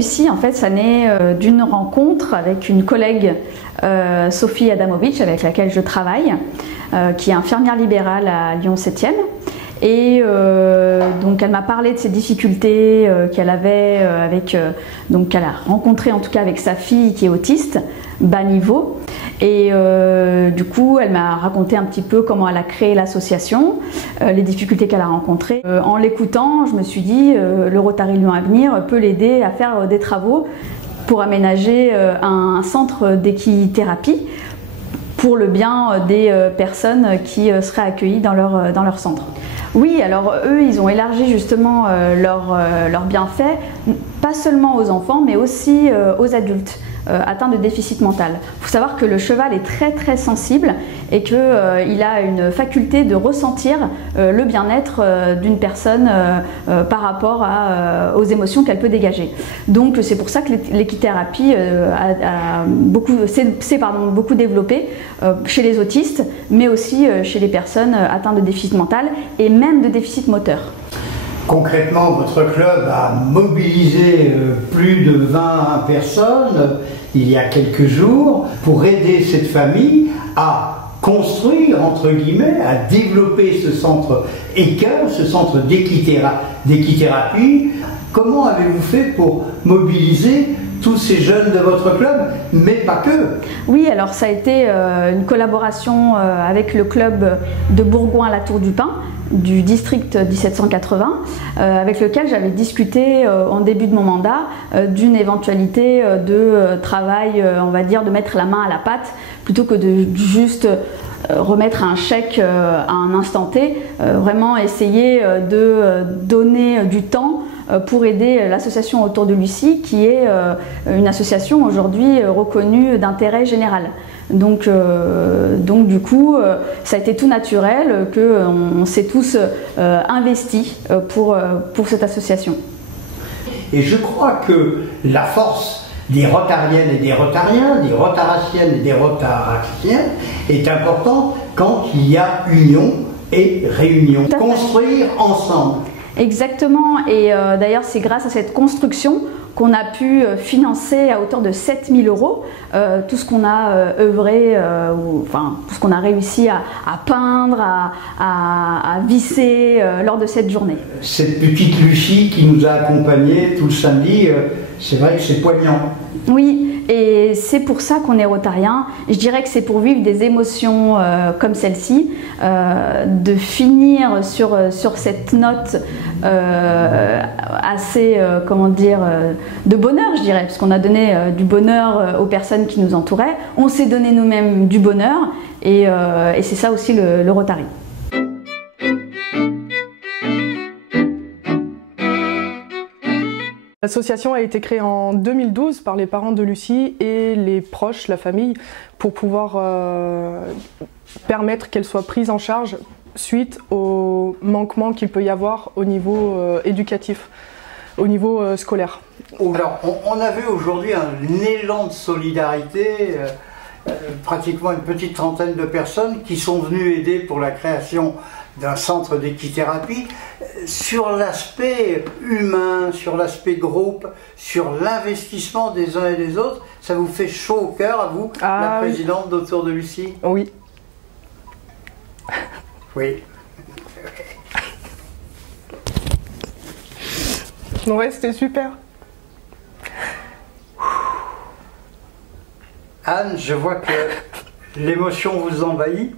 Lucie, en fait, ça naît d'une rencontre avec une collègue, Sophie Adamovic, avec laquelle je travaille, qui est infirmière libérale à Lyon 7e. Et donc elle m'a parlé de ses difficultés qu'elle avait donc qu'elle a rencontrées en tout cas avec sa fille qui est autiste, bas niveau. Et du coup, elle m'a raconté un petit peu comment elle a créé l'association, les difficultés qu'elle a rencontrées. En l'écoutant, je me suis dit, le Rotary Lyon Avenir peut l'aider à faire des travaux pour aménager un centre d'équithérapie pour le bien des personnes qui seraient accueillies dans leur centre. Oui, alors eux, ils ont élargi justement leurs bienfaits, pas seulement aux enfants, mais aussi aux adultes atteints de déficit mental. Il faut savoir que le cheval est très très sensible et qu'il a une faculté de ressentir le bien-être d'une personne par rapport aux émotions qu'elle peut dégager. Donc c'est pour ça que l'équithérapie s'est beaucoup développée chez les autistes, mais aussi chez les personnes atteintes de déficit mental et même de déficit moteur. Concrètement, votre club a mobilisé plus de 20 personnes il y a quelques jours pour aider cette famille à construire, entre guillemets, à développer ce centre ECA, ce centre d'équithérapie. Comment avez-vous fait pour mobiliser tous ces jeunes de votre club, mais pas que? Oui, alors ça a été une collaboration avec le club de Bourgoin à la Tour du Pin, du district 1780, avec lequel j'avais discuté en début de mon mandat d'une éventualité de travail, on va dire, de mettre la main à la pâte, plutôt que de juste remettre un chèque à un instant T, vraiment essayer de donner du temps pour aider l'association Autour de Lucie, qui est une association aujourd'hui reconnue d'intérêt général. Donc du coup, ça a été tout naturel qu'on s'est tous investis pour cette association. Et je crois que la force des Rotariennes et des Rotariens, des Rotaraciennes et des Rotaraciens est importante quand il y a union et réunion. Construire ensemble. Exactement, et d'ailleurs c'est grâce à cette construction qu'on a pu financer à hauteur de 7 000 € tout ce qu'on a œuvré, enfin tout ce qu'on a réussi à peindre, à visser lors de cette journée. Cette petite Lucie qui nous a accompagnés tout le samedi, c'est vrai que c'est poignant. Oui, et c'est pour ça qu'on est rotarien. Je dirais que c'est pour vivre des émotions comme celle-ci, de finir sur cette note assez, comment dire, de bonheur, je dirais, parce qu'on a donné du bonheur aux personnes qui nous entouraient. On s'est donné nous-mêmes du bonheur, et c'est ça aussi le Rotary. L'association a été créée en 2012 par les parents de Lucie et les proches, la famille, pour pouvoir permettre qu'elle soit prise en charge suite aux manquements qu'il peut y avoir au niveau éducatif, au niveau scolaire. Alors, on a vu aujourd'hui un élan de solidarité, pratiquement une petite trentaine de personnes qui sont venues aider pour la création d'un centre d'équithérapie, sur l'aspect humain, sur l'aspect groupe, sur l'investissement des uns et des autres. Ça vous fait chaud au cœur, à vous, la présidente d'Autour de Lucie? Oui. Oui. Ouais, c'était super. Anne, je vois que l'émotion vous envahit.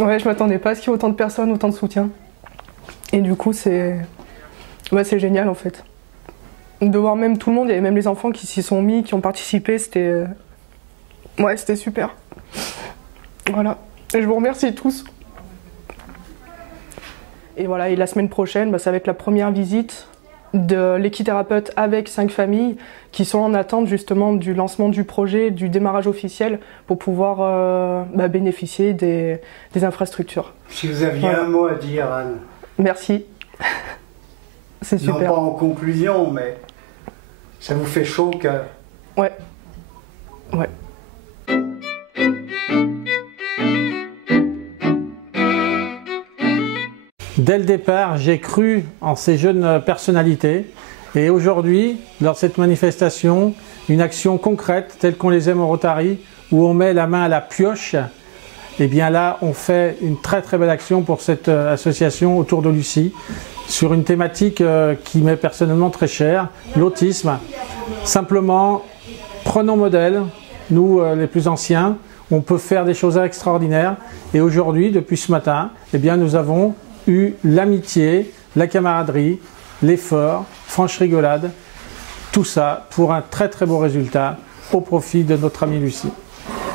Ouais, je m'attendais pas à ce qu'il y ait autant de personnes, autant de soutien. Et du coup, c'est génial en fait. De voir même tout le monde, il y avait même les enfants qui s'y sont mis, qui ont participé, c'était super. Voilà, et je vous remercie tous. Et voilà, et la semaine prochaine, ça va être la première visite de l'équithérapeute avec 5 familles qui sont en attente justement du lancement du projet, du démarrage officiel pour pouvoir bénéficier des infrastructures. Si vous aviez un mot à dire, Anne. Merci. C'est super. Non pas en conclusion, mais ça vous fait chaud au cœur. Ouais. Ouais. Dès le départ, j'ai cru en ces jeunes personnalités Et aujourd'hui, lors de cette manifestation, une action concrète telle qu'on les aime au Rotary, où on met la main à la pioche, et bien là on fait une très très belle action pour cette association autour de Lucie, sur une thématique qui m'est personnellement très chère, l'autisme. Simplement, prenons modèle, nous les plus anciens, on peut faire des choses extraordinaires. Et aujourd'hui, depuis ce matin, eh bien, nous avons eu l'amitié, la camaraderie, l'effort, franche rigolade, tout ça pour un très très beau résultat au profit de notre amie Lucie.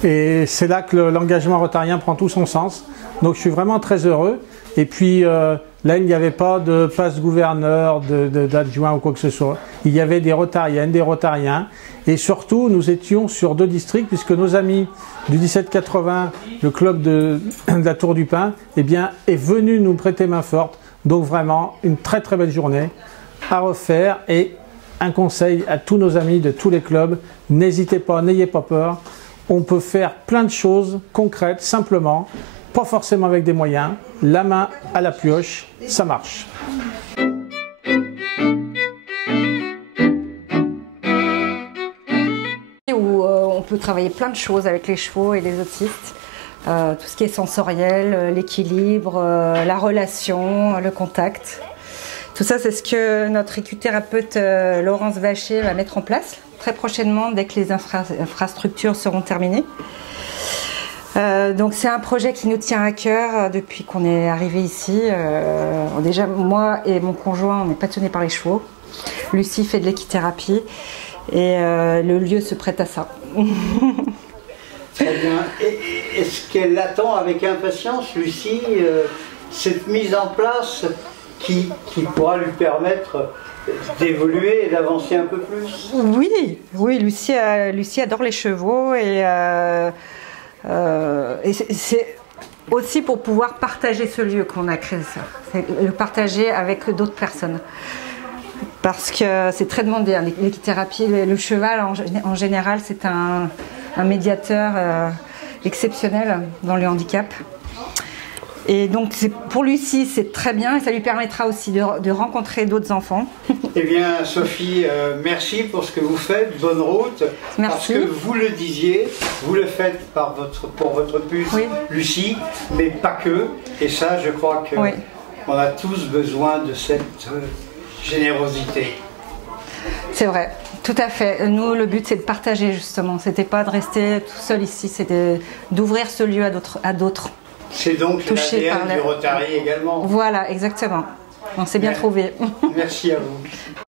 Et c'est là que l'engagement rotarien prend tout son sens. Donc je suis vraiment très heureux. Et puis là, il n'y avait pas de passe gouverneur, d'adjoint ou quoi que ce soit. Il y avait des rotariennes, des rotariens. Et surtout, nous étions sur 2 districts, puisque nos amis du 1780, le club de la Tour du Pin, eh bien, est venu nous prêter main forte. Donc vraiment, une très très belle journée à refaire. Et un conseil à tous nos amis de tous les clubs, n'hésitez pas, n'ayez pas peur. On peut faire plein de choses concrètes, simplement, pas forcément avec des moyens. La main à la pioche, ça marche. Où on peut travailler plein de choses avec les chevaux et les autistes. Tout ce qui est sensoriel, l'équilibre, la relation, le contact. Tout ça, c'est ce que notre écuthérapeute Laurence Vacher va mettre en place très prochainement dès que les infrastructures seront terminées. Donc c'est un projet qui nous tient à cœur depuis qu'on est arrivé ici. Déjà moi et mon conjoint, on est passionnés par les chevaux. Lucie fait de l'équithérapie et le lieu se prête à ça. Très bien. Est-ce qu'elle attend avec impatience, Lucie, cette mise en place qui pourra lui permettre d'évoluer et d'avancer un peu plus? Oui, oui, Lucie adore les chevaux et c'est aussi pour pouvoir partager ce lieu qu'on a créé ça. C'est le partager avec d'autres personnes. Parce que c'est très demandé, hein, l'équithérapie, le cheval en général, c'est un médiateur exceptionnel dans le handicap. Et donc pour Lucie, c'est très bien et ça lui permettra aussi de rencontrer d'autres enfants. Eh bien Sophie, merci pour ce que vous faites, bonne route. Merci. Parce que vous le disiez, vous le faites pour votre puce, oui. Lucie, mais pas que. Et ça, je crois qu'on oui. a tous besoin de cette générosité. C'est vrai, tout à fait. Nous, le but, c'est de partager justement. C'était pas de rester tout seul ici, c'était d'ouvrir ce lieu à d'autres. C'est donc l'ADN du Rotary également. Voilà, exactement. On s'est bien trouvé. Merci à vous.